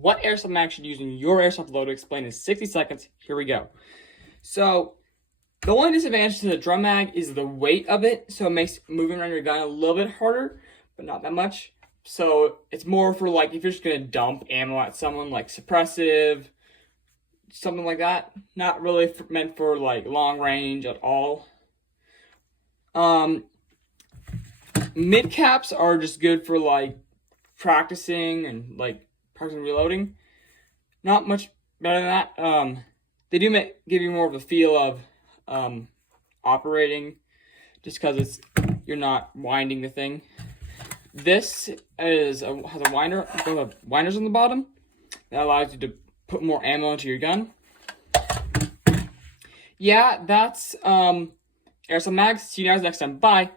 what airsoft mag should use in your airsoft load to explain in 60 seconds. Here we go. So the only disadvantage to the drum mag is the weight of it, so it makes moving around your gun a little bit harder, but not that much. So it's more for like if you're just gonna dump ammo at someone, like suppressive, something like that. Not really meant for like long range at all. Mid caps are just good for like practicing and like practicing reloading. Not much better than that. They do give you more of a feel of operating, just because you're not winding the thing. This has a winder, winders on the bottom that allows you to put more ammo into your gun. Yeah, that's airsoft mags. See you guys next time. Bye.